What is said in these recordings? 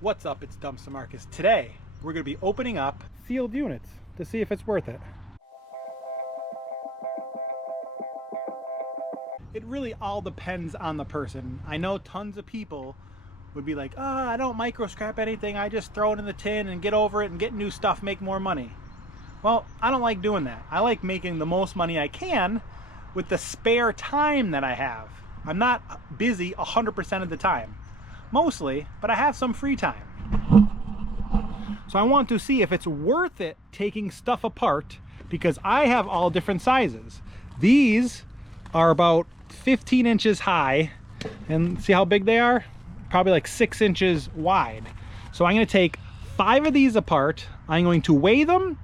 What's up, it's Dumpster Marcus. Today, we're going to be opening up sealed units to see if it's worth it. It really all depends on the person. I know tons of people would be like, I don't micro scrap anything, I just throw it in the tin and get over it and get new stuff, make more money. Well, I don't like doing that. I like making the most money I can with the spare time that I have. I'm not busy 100% of the time. Mostly, but I have some free time. So I want to see if it's worth it taking stuff apart, because I have all different sizes. These are about 15 inches high, and see how big they are? Probably like 6 inches wide. So I'm going to take 5 of these apart. I'm going to weigh them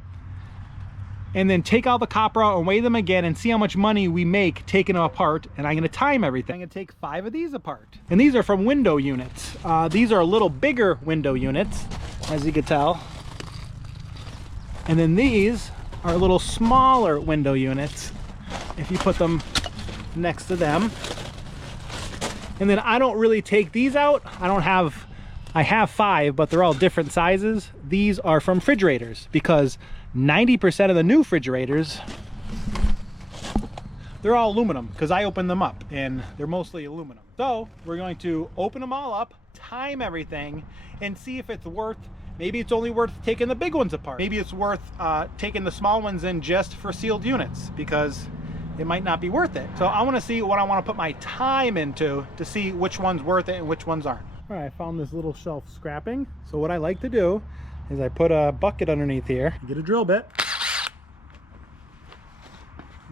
and then take all the copper out and weigh them again and see how much money we make taking them apart. And I'm gonna time everything. I'm gonna take 5 of these apart. And these are from window units. These are a little bigger window units, as you can tell. And then these are a little smaller window units, if you put them next to them. And then I don't really take these out. I have 5, but they're all different sizes. These are from refrigerators, because 90% of the new refrigerators, they're all aluminum, because I opened them up and they're mostly aluminum. So we're going to open them all up, time everything, and see if it's worth, maybe it's only worth taking the big ones apart. Maybe it's worth taking the small ones in just for sealed units, because it might not be worth it. So I want to see what I want to put my time into to see which one's worth it and which ones aren't. All right, I found this little shelf scrapping. So what I like to do is I put a bucket underneath here, get a drill bit,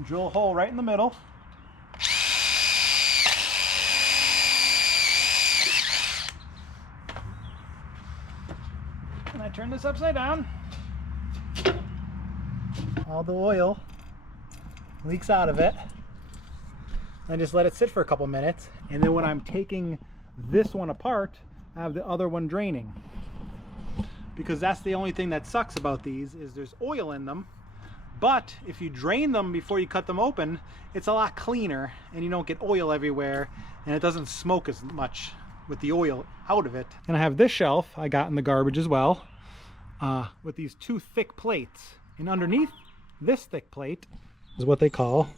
drill a hole right in the middle. And I turn this upside down. All the oil leaks out of it. I just let it sit for a couple minutes, and then when I'm taking this one apart, I have the other one draining. Because that's the only thing that sucks about these, is there's oil in them. But if you drain them before you cut them open, it's a lot cleaner and you don't get oil everywhere, and it doesn't smoke as much with the oil out of it. And I have this shelf I got in the garbage as well, with these 2 thick plates. And underneath this thick plate is what they call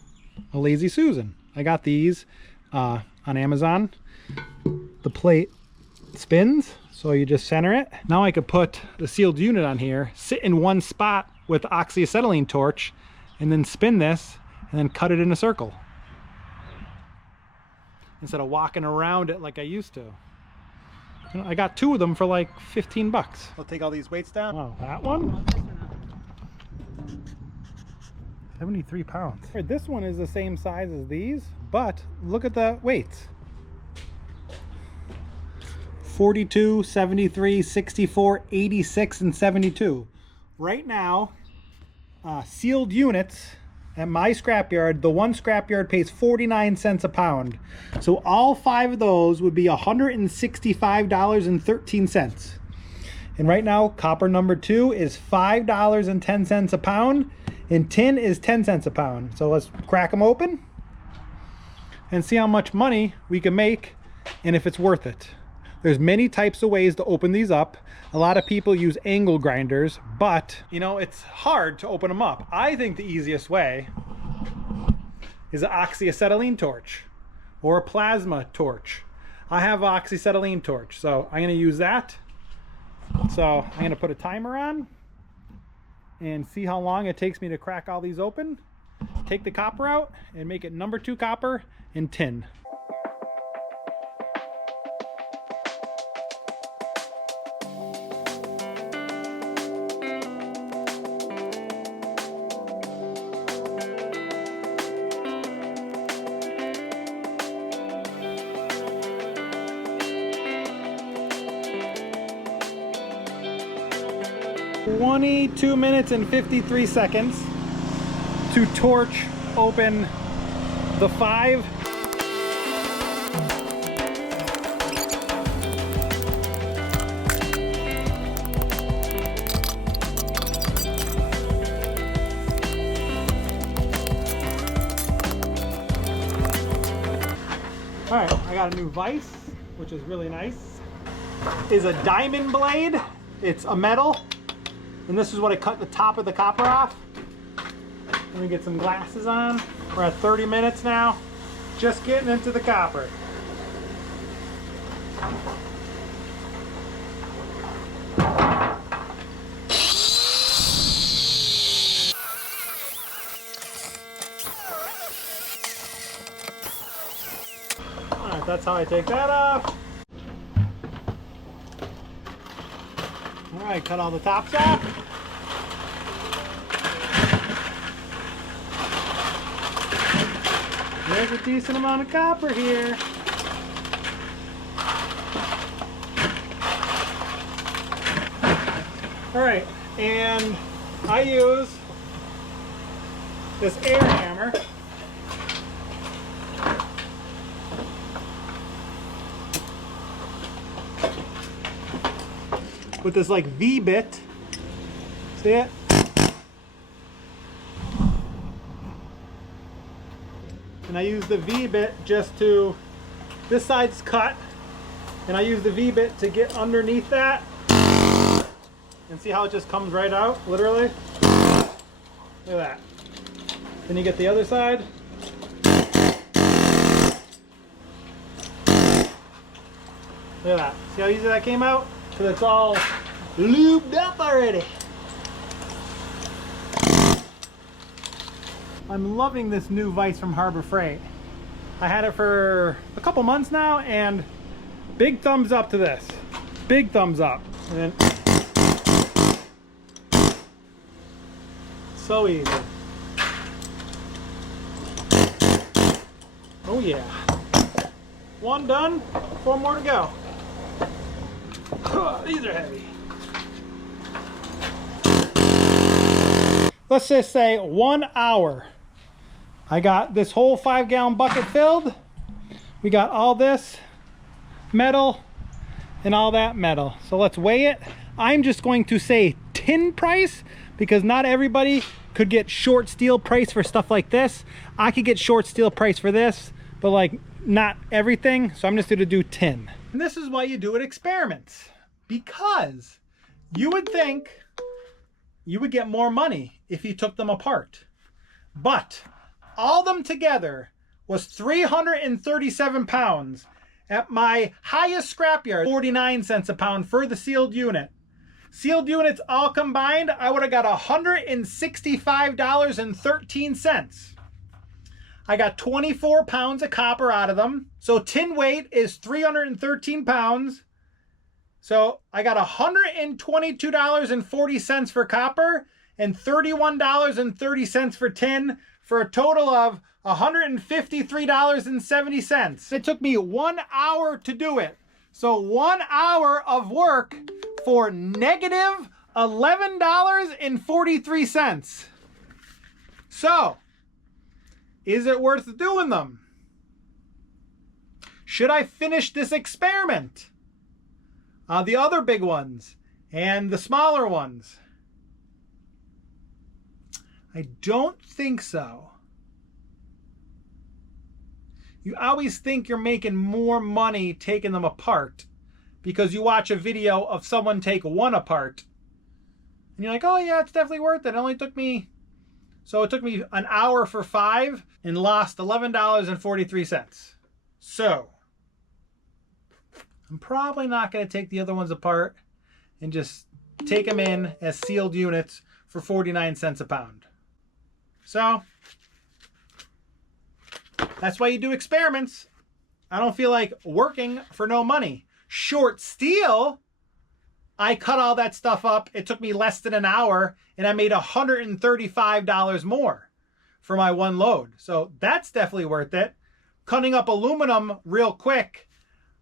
a Lazy Susan. I got these on Amazon. The plate spins, so you just center it. Now I could put the sealed unit on here, sit in one spot with the oxyacetylene torch, and then spin this and then cut it in a circle, instead of walking around it like I used to. You know, I got 2 of them for like 15 bucks. I'll take all these weights down. Oh, that one? 73 pounds. All right, this one is the same size as these, but look at the weights. 42, 73, 64, 86, and 72. Right now, sealed units at my scrapyard, the one scrapyard pays 49 cents a pound. So all 5 of those would be $165.13. And right now, copper number 2 is $5.10 a pound, and tin is 10 cents a pound. So let's crack them open and see how much money we can make and if it's worth it. There's many types of ways to open these up. A lot of people use angle grinders, but you know, it's hard to open them up. I think the easiest way is an oxyacetylene torch or a plasma torch. I have an oxyacetylene torch, so I'm gonna use that. So I'm gonna put a timer on and see how long it takes me to crack all these open, take the copper out, and make it number 2 copper and tin. "22 minutes and 53 seconds to torch open the 5. All right, I got a new vise, which is really nice. is a diamond blade. It's a metal, and this is what I cut the top of the copper off. Let me get some glasses on. We're at 30 minutes now. Just getting into the copper. Alright, that's how I take that off. Alright, cut all the tops off. There's a decent amount of copper here. Alright, and I use this air hammer. With this like V-bit. See it? And I use the V-bit just to, this side's cut, and I use the V-bit to get underneath that. And see how it just comes right out, literally? Look at that. Then you get the other side. Look at that. See how easy that came out? Because it's all lubed up already. I'm loving this new vise from Harbor Freight. I had it for a couple months now, and big thumbs up to this. Big thumbs up. And then so easy. Oh yeah. One done, 4 more to go. These are heavy. Let's just say 1 hour. I got this whole 5-gallon bucket filled. We got all this metal and all that metal. So let's weigh it. I'm just going to say tin price because not everybody could get short steel price for stuff like this. I could get short steel price for this, but like not everything. So I'm just going to do tin. And this is why you do it experiments, because you would think you would get more money if you took them apart. But all them together was 337 pounds at my highest scrapyard, 49 cents a pound for the sealed unit. Sealed units all combined, I would have got $165.13. I got 24 pounds of copper out of them. So tin weight is 313 pounds. So I got $122.40 for copper and $31.30 for tin, for a total of $153.70. It took me 1 hour to do it. So 1 hour of work for negative $11.43. So, is it worth doing them? Should I finish this experiment? The other big ones and the smaller ones? I don't think so. You always think you're making more money taking them apart because you watch a video of someone take one apart and you're like, oh yeah, it's definitely worth it. It only took me, so it took me an hour for 5 and lost $11.43. So I'm probably not going to take the other ones apart and just take them in as sealed units for 49 cents a pound. So that's why you do experiments. I don't feel like working for no money. Short steel, I cut all that stuff up. It took me less than an hour and I made $135 more for my one load. So that's definitely worth it. Cutting up aluminum real quick.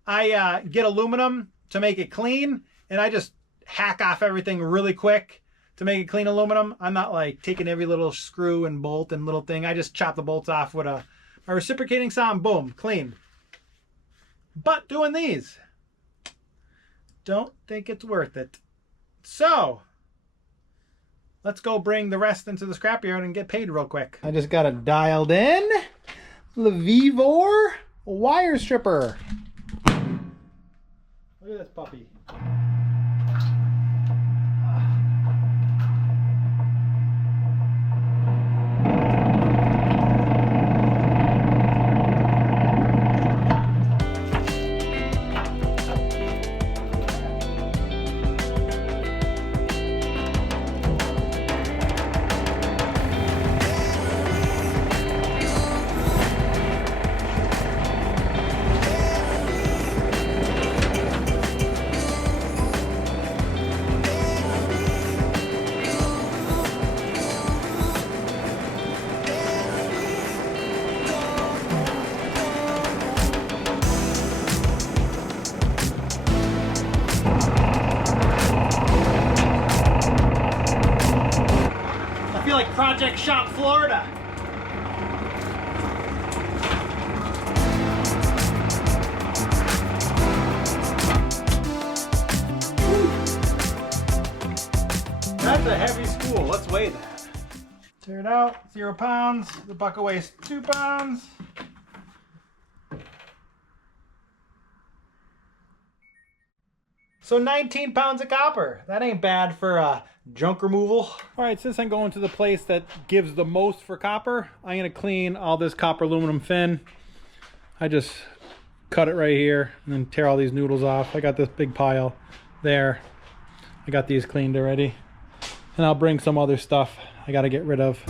I get aluminum to make it clean and I just hack off everything really quick to make it clean aluminum. I'm not like taking every little screw and bolt and little thing. I just chop the bolts off with a reciprocating saw and boom, clean. But doing these, don't think it's worth it. So let's go bring the rest into the scrapyard and get paid real quick. I just got it dialed in. The Vivor wire stripper. Look at this puppy. I feel like Project Shop Florida. That's a heavy spool. Let's weigh that. Tear it out. 0 pounds. The bucket weighs 2 pounds. So 19 pounds of copper. That ain't bad for junk removal. All right, since I'm going to the place that gives the most for copper, I'm gonna clean all this copper aluminum fin. I just cut it right here and then tear all these noodles off. I got this big pile there. I got these cleaned already. And I'll bring some other stuff I gotta get rid of.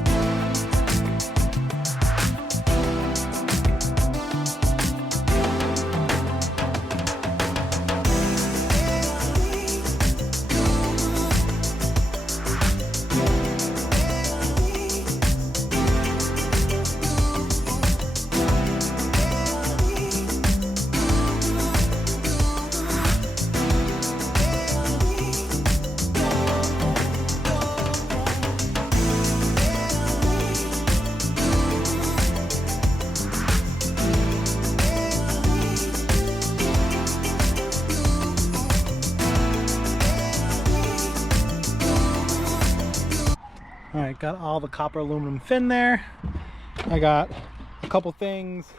All right, got all the copper aluminum fin there. I got a couple things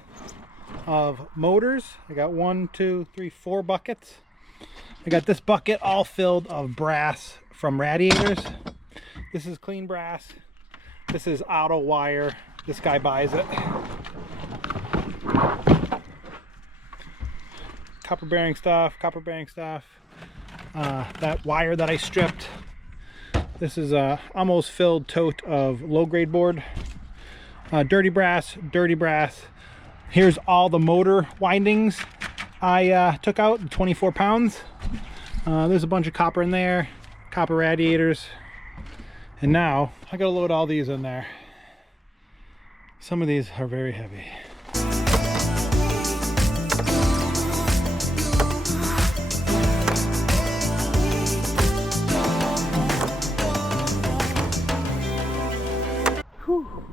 of motors. I got 1, 2, 3, 4 buckets. I got this bucket all filled of brass from radiators. This is clean brass. This is auto wire. This guy buys it. Copper bearing stuff, that wire that I stripped. This is a almost filled tote of low grade board. Dirty brass. Here's all the motor windings I took out, 24 pounds. There's a bunch of copper in there, copper radiators. And now I gotta load all these in there. Some of these are very heavy.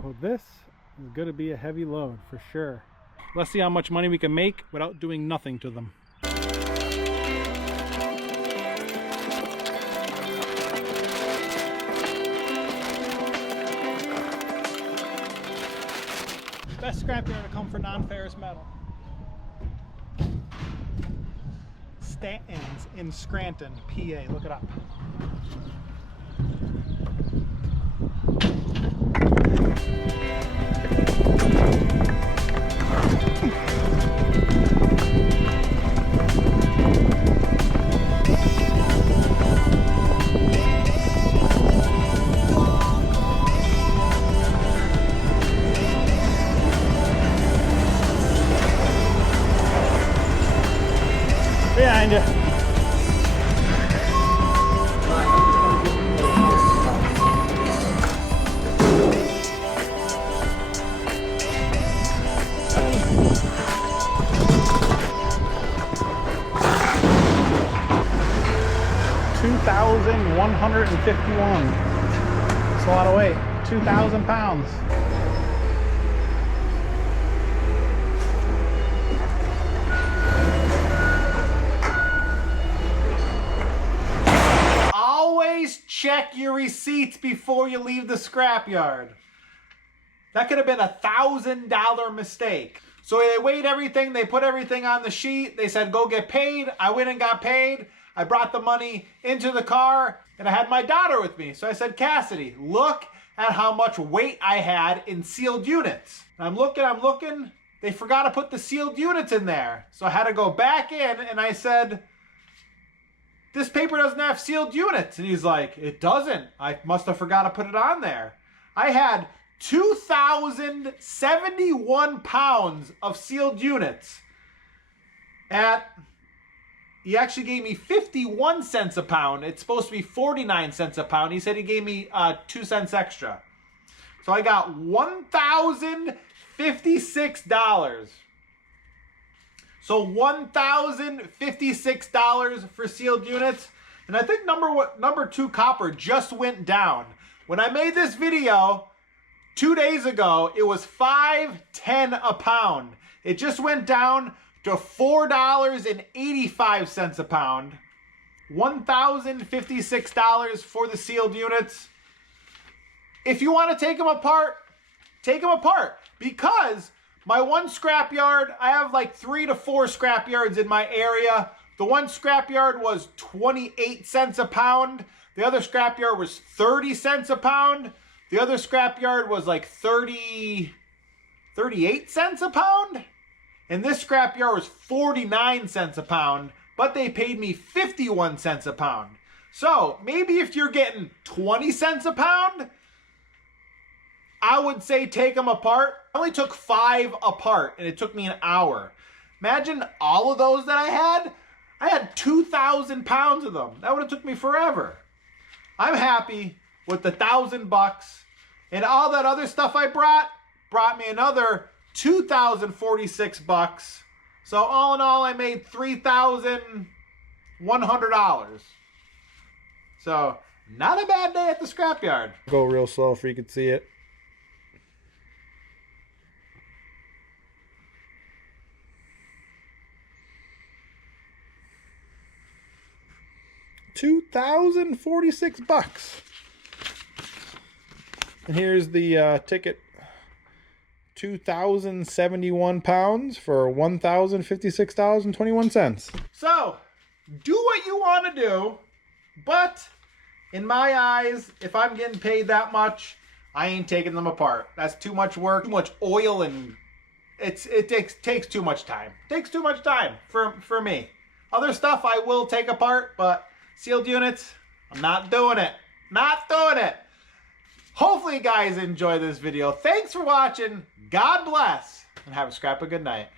Well, this is going to be a heavy load for sure. Let's see how much money we can make without doing nothing to them. Best scrapyard to come for non-ferrous metal. Stanton's in Scranton, PA. Look it up. Behind you. $2,151. That's a lot of weight. 2,000 pounds. Always check your receipts before you leave the scrapyard. That could have been $1,000 mistake. So they weighed everything, they put everything on the sheet, they said go get paid. I went and got paid. I brought the money into the car and I had my daughter with me. So I said, Cassidy, look at how much weight I had in sealed units. And I'm looking. They forgot to put the sealed units in there. So I had to go back in and I said, this paper doesn't have sealed units. And he's like, it doesn't. I must have forgot to put it on there. I had 2,071 pounds of sealed units he actually gave me 51 cents a pound. It's supposed to be 49 cents a pound. He said he gave me 2 cents extra. So I got $1,056. So $1,056 for sealed units. And I think number 2 copper just went down. When I made this video 2 days ago, it was $5.10 a pound. It just went down to $4.85 a pound. $1,056 for the sealed units. If you want to take them apart, because my one scrapyard, I have like 3 to 4 scrapyards in my area. The one scrapyard was 28 cents a pound. The other scrapyard was 30 cents a pound. The other scrapyard was like 38 cents a pound. And this scrapyard was 49 cents a pound, but they paid me 51 cents a pound. So maybe if you're getting 20 cents a pound, I would say take them apart. I only took 5 apart and it took me an hour. Imagine all of those that I had. I had 2,000 pounds of them. That would have took me forever. I'm happy with the $1,000, and all that other stuff I brought me another $2,046. So all in all, I made $3,100. So not a bad day at the scrapyard. Go real slow so you can see it. $2,046. And here's the ticket. 2,071 pounds for $1,056.21. So, do what you want to do, but in my eyes, if I'm getting paid that much, I ain't taking them apart. That's too much work, too much oil, and it takes too much time. Takes too much time for me. Other stuff I will take apart, but sealed units, I'm not doing it. Not doing it. Hopefully you guys enjoy this video. Thanks for watching. God bless, and have a scrap of good night.